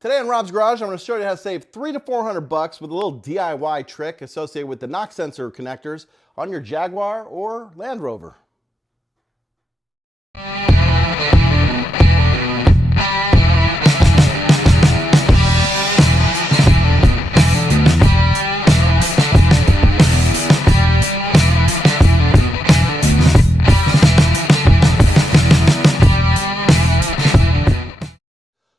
Today on Rob's Garage, I'm going to show you how to save $300 to $400 with a little DIY trick associated with the knock sensor connectors on your Jaguar or Land Rover.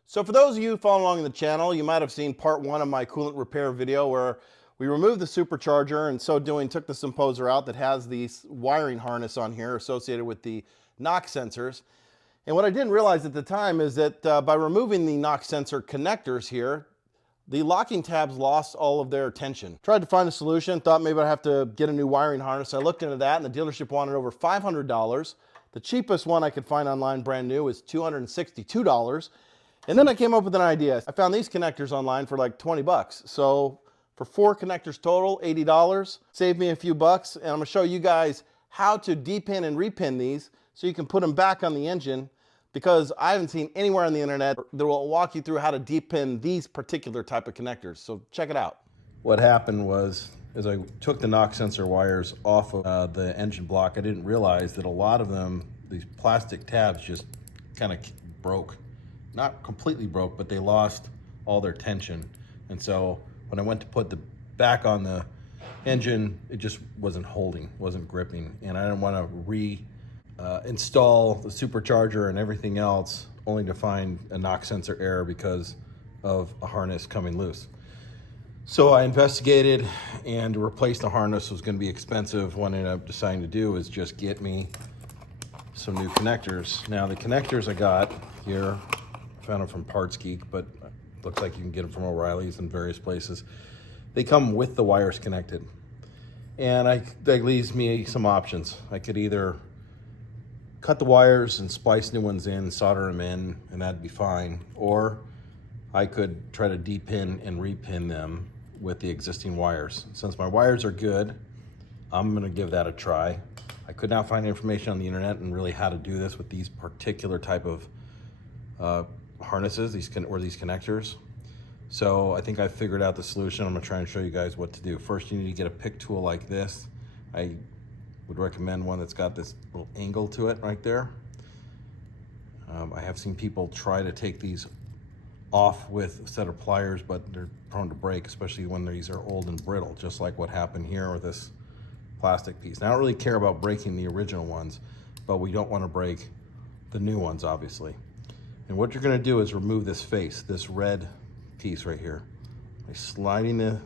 So for those of you following along in the channel, you might have seen part one of my coolant repair video where we removed the supercharger and so doing took the composer out that has the wiring harness on here associated with the knock sensors. And what I didn't realize at the time is that by removing the knock sensor connectors here, the locking tabs lost all of their tension. Tried to find a solution, thought maybe I'd have to get a new wiring harness. I looked into that and the dealership wanted over $500. The cheapest one I could find online brand new is $262. And then I came up with an idea. I found these connectors online for like 20 bucks. So for 4 connectors total, $80, saved me a few bucks. And I'm gonna show you guys how to depin and repin these so you can put them back on the engine, because I haven't seen anywhere on the internet that will walk you through how to depin these particular type of connectors. So check it out. What happened was, as I took the knock sensor wires off of the engine block, I didn't realize that a lot of them, these plastic tabs just kind of broke. Not completely broke, but they lost all their tension. And so when I went to put the back on the engine, it just wasn't holding, wasn't gripping. And I didn't want to install the supercharger and everything else only to find a knock sensor error because of a harness coming loose. So I investigated, and to replace the harness was going to be expensive. What I ended up deciding to do is just get me some new connectors. Now the connectors I got here, found them from Parts Geek, but looks like you can get them from O'Reilly's and various places. They come with the wires connected. And that leaves me some options. I could either cut the wires and splice new ones in, solder them in, and that'd be fine. Or I could try to depin and repin them with the existing wires. Since my wires are good, I'm gonna give that a try. I could not find information on the internet and really how to do this with these particular type of harnesses, these connectors. So I think I figured out the solution. I'm gonna try and show you guys what to do. First, you need to get a pick tool like this. I would recommend one that's got this little angle to it right there. I have seen people try to take these off with a set of pliers, but they're prone to break, especially when these are old and brittle, just like what happened here with this plastic piece. Now, I don't really care about breaking the original ones, but we don't want to break the new ones, obviously. And what you're gonna do is remove this face, this red piece right here, by sliding the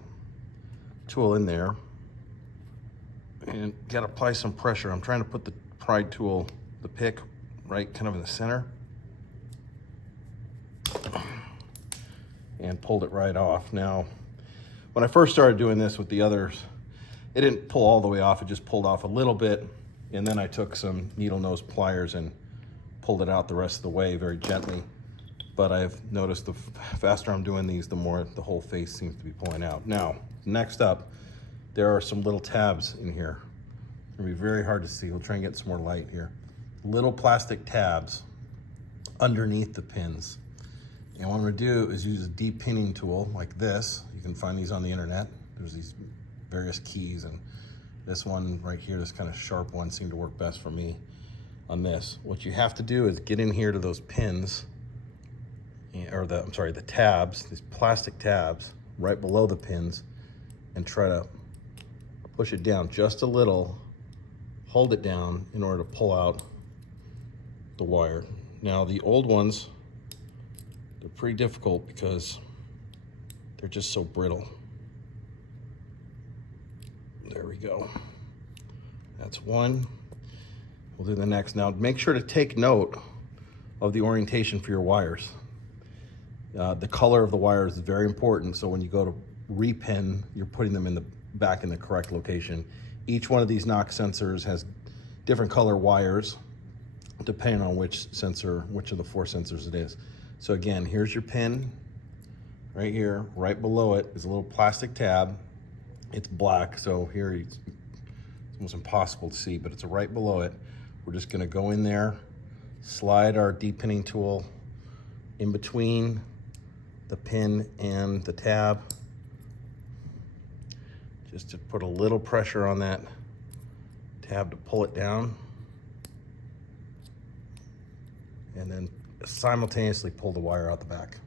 tool in there, and gotta apply some pressure. I'm trying to put the pry tool, the pick, right kind of in the center, and pulled it right off. Now, when I first started doing this with the others, it didn't pull all the way off, it just pulled off a little bit, and then I took some needle nose pliers and pulled it out the rest of the way very gently. But I've noticed the faster I'm doing these, the more the whole face seems to be pulling out. Now, next up, there are some little tabs in here. It's gonna be very hard to see. We'll try and get some more light here. Little plastic tabs underneath the pins. And what I'm gonna do is use a depinning tool like this. You can find these on the internet. There's these various keys, and this one right here, this kind of sharp one, seemed to work best for me on this. What you have to do is get in here to those pins, or the tabs, these plastic tabs right below the pins, and try to push it down just a little, hold it down in order to pull out the wire. Now the old ones, they're pretty difficult because they're just so brittle. There we go. That's one. We'll do the next. Now make sure to take note of the orientation for your wires. The color of the wires is very important, so when you go to repin, you're putting them back in the correct location. Each one of these knock sensors has different color wires depending on which of the 4 sensors it is. So again, here's your pin right here. Right below it is a little plastic tab. It's black, so here it's almost impossible to see, but it's right below it. We're just gonna go in there, slide our depinning tool in between the pin and the tab, just to put a little pressure on that tab to pull it down, and then simultaneously pull the wire out the back.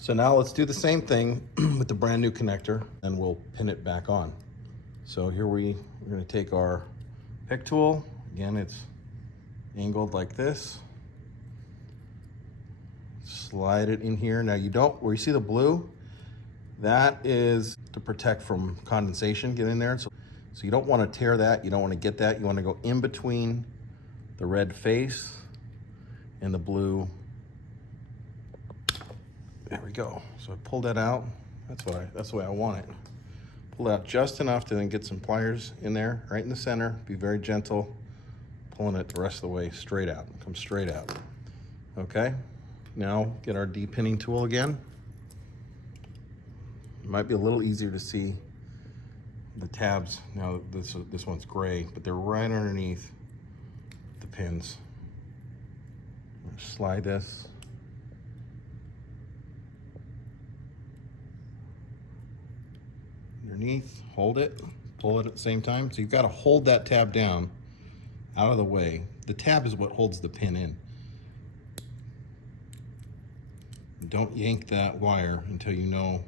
So now let's do the same thing with the brand new connector, and we'll pin it back on. So here we're going to take our pick tool. Again, it's angled like this. Slide it in here. Now where you see the blue, that is to protect from condensation getting in there. So you don't want to tear that. You don't want to get that. You want to go in between the red face and the blue. There we go. So I pulled that out. That's the way I want it. Pull out just enough to then get some pliers in there, right in the center. Be very gentle, pulling it the rest of the way straight out. Come straight out. Okay. Now get our depinning tool again. It might be a little easier to see the tabs. Now this one's gray, but they're right underneath the pins. Slide this. Underneath, hold it, pull it at the same time. So you've got to hold that tab down out of the way. The tab is what holds the pin in. Don't yank that wire until you know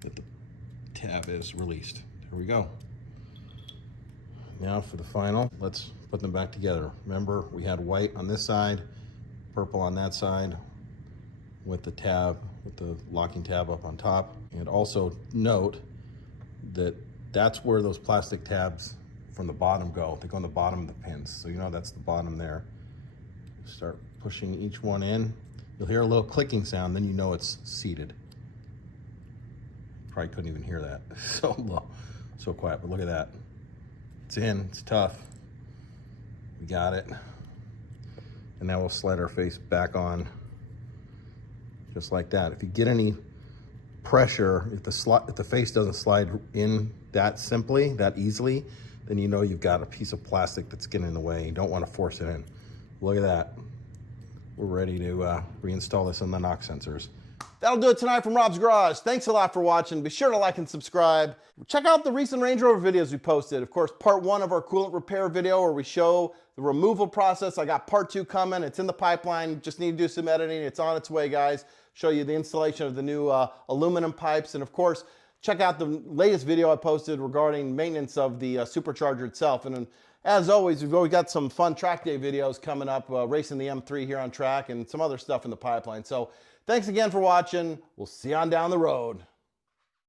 that the tab is released. There we go. Now for the final, let's put them back together. Remember, we had white on this side, purple on that side, with the tab, with the locking tab up on top. And also note that that's where those plastic tabs from the bottom go. They go on the bottom of the pins. So you know that's the bottom there. Start pushing each one in. You'll hear a little clicking sound, then you know it's seated. Probably couldn't even hear that. So low, so quiet, but look at that. It's in, it's tough. We got it. And now we'll slide our face back on just like that. If you get any pressure, if the face doesn't slide in that simply, that easily, then you know you've got a piece of plastic that's getting in the way. You don't want to force it in. Look at that. We're ready to reinstall this in the knock sensors. That'll do it tonight from Rob's Garage. Thanks a lot for watching. Be sure to like and subscribe. Check out the recent Range Rover videos we posted. Of course, part 1 of our coolant repair video where we show the removal process. I got part 2 coming. It's in the pipeline. Just need to do some editing. It's on its way, guys. Show you the installation of the new aluminum pipes. And of course, check out the latest video I posted regarding maintenance of the supercharger itself. And as always, we've always got some fun track day videos coming up, racing the M3 here on track and some other stuff in the pipeline. So thanks again for watching. We'll see you on down the road.